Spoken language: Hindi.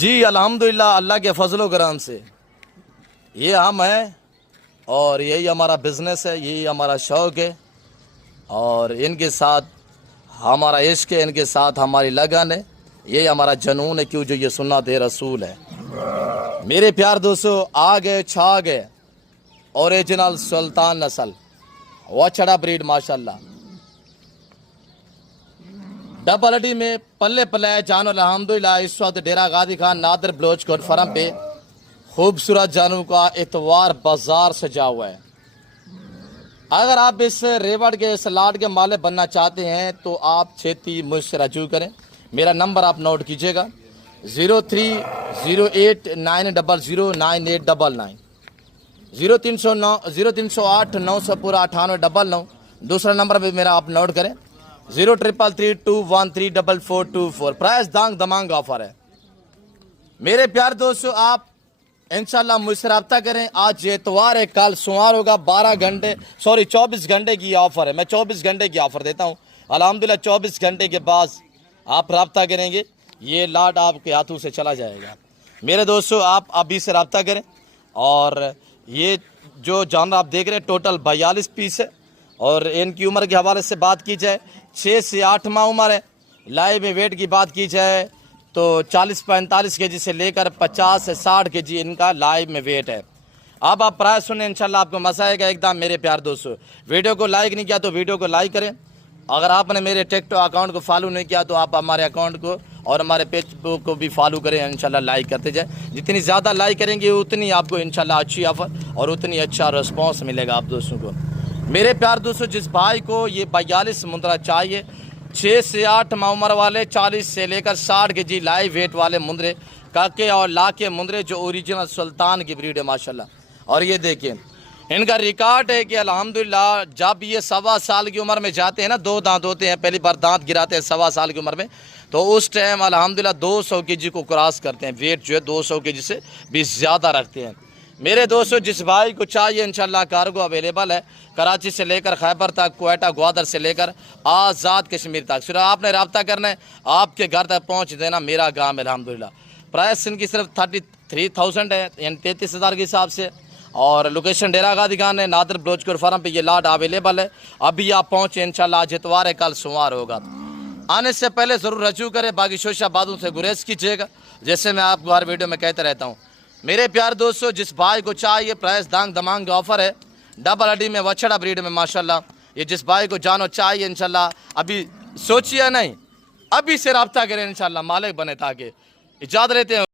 जी अल्हम्दुलिल्लाह, अल्लाह के फजलो करम से ये हम हैं और यही हमारा बिज़नेस है, यही हमारा शौक़ है और इनके साथ हमारा इश्क है, इनके साथ हमारी लगन है, यही हमारा जुनून है क्यों जो ये सुन्नत रसूल है। मेरे प्यार दोस्तों, आ गए छा गए ओरिजिनल सुल्तान नस्ल वछड़ा ब्रीड माशाल्लाह डबल हड्डी में पल्ले पल्ले जानवर अल्हम्दुलिल्लाह इस वक्त डेरा गाजी खान नादर बलोच कोट फरम पे खूबसूरत जानवरों का इतवार बाजार सजा हुआ है। अगर आप इस रेवड़ के इस लाट के मालिक बनना चाहते हैं तो आप छेती मुझसे रजू करें। मेरा नंबर आप नोट कीजिएगा 0308900999 0308 पूरा 9899। दूसरा नंबर भी मेरा आप नोट करें 0333213444। प्राइस दांग दमांग ऑफर है। मेरे प्यार दोस्तों, आप इंशाल्लाह मुझसे रब्ता करें। आज एतवार है, कल सोमवार होगा। 24 घंटे की ऑफर है। मैं 24 घंटे की ऑफर देता हूँ। अल्हम्दुलिल्लाह 24 घंटे के बाद आप रब्ता करेंगे, ये लाट आपके हाथों से चला जाएगा। मेरे दोस्तों, आप अभी से रब्ता करें। और ये जो जानवर आप देख रहे हैं टोटल 42 पीस है और इनकी उम्र के हवाले से बात की जाए 6 से 8 माह उम्र है। लाइव में वेट की बात की जाए तो 40-45 केजी से लेकर 50 से 60 केजी इनका लाइव में वेट है। अब आप प्राइस सुने, इंशाल्लाह आपको मजा आएगा एकदम। मेरे प्यार दोस्तों, वीडियो को लाइक नहीं किया तो वीडियो को लाइक करें। अगर आपने मेरे टिकटॉक अकाउंट को फॉलो नहीं किया तो आप हमारे अकाउंट को और हमारे पेज को भी फॉलो करें। इंशाल्लाह लाइक करते जाए। जितनी ज़्यादा लाइक करेंगे उतनी आपको इंशाल्लाह अच्छी ऑफर और उतनी अच्छा रिस्पॉन्स मिलेगा आप दोस्तों को। मेरे प्यार दोस्तों, जिस भाई को ये 42 मुंद्रा चाहिए, 6 से 8 माह उम्र वाले 40 से लेकर 60 के जी लाइव वेट वाले मुंद्रे काके और लाके मुंद्रे जो ओरिजिनल सुल्तान की ब्रीड है माशाल्लाह। और ये देखिए इनका रिकॉर्ड है कि अल्हम्दुलिल्लाह जब ये 1.25 साल की उम्र में जाते हैं ना, 2 दांत होते हैं, पहली बार दांत गिराते हैं 1.25 साल की उम्र में, तो उस टाइम अल्हम्दुलिल्लाह 200 के जी को क्रॉस करते हैं। वेट जो है 200 के जी से भी ज़्यादा रखते हैं। मेरे दोस्तों, जिस भाई को चाहिए इंशाल्लाह कार्गो अवेलेबल है, कराची से लेकर खैबर तक, क्वेटा ग्वादर से लेकर आज़ाद कश्मीर तक। सिर्फ आपने रब्ता करना है, आपके घर तक पहुंच देना। मेरा काम है अल्हम्दुलिल्लाह। प्राइस इनकी सिर्फ 33,000 है, यानी 33,000 के हिसाब से। और लोकेशन डेरा गाजी खान है, नादर बलोचकोट फार्म पे ये लाट अवेलेबल है। अभी आप पहुँचे इंशाल्लाह। आज इतवार है, कल सोमवार होगा। आने से पहले ज़रूर रजू करें, बाकी शोशा बातों से गुरेज कीजिएगा, जैसे मैं आपको हर वीडियो में कहता रहता हूँ। मेरे प्यार दोस्तों, जिस भाई को चाहिए प्राइस दांग दमांग का ऑफर है। डबल हड्डी में वछड़ा ब्रीड में माशाल्लाह। ये जिस भाई को जानो चाहिए इंशाल्लाह, अभी सोचिए नहीं, अभी से रब्ता करें इंशाल्लाह, मालिक बने। ताकि इजाज़त लेते हैं।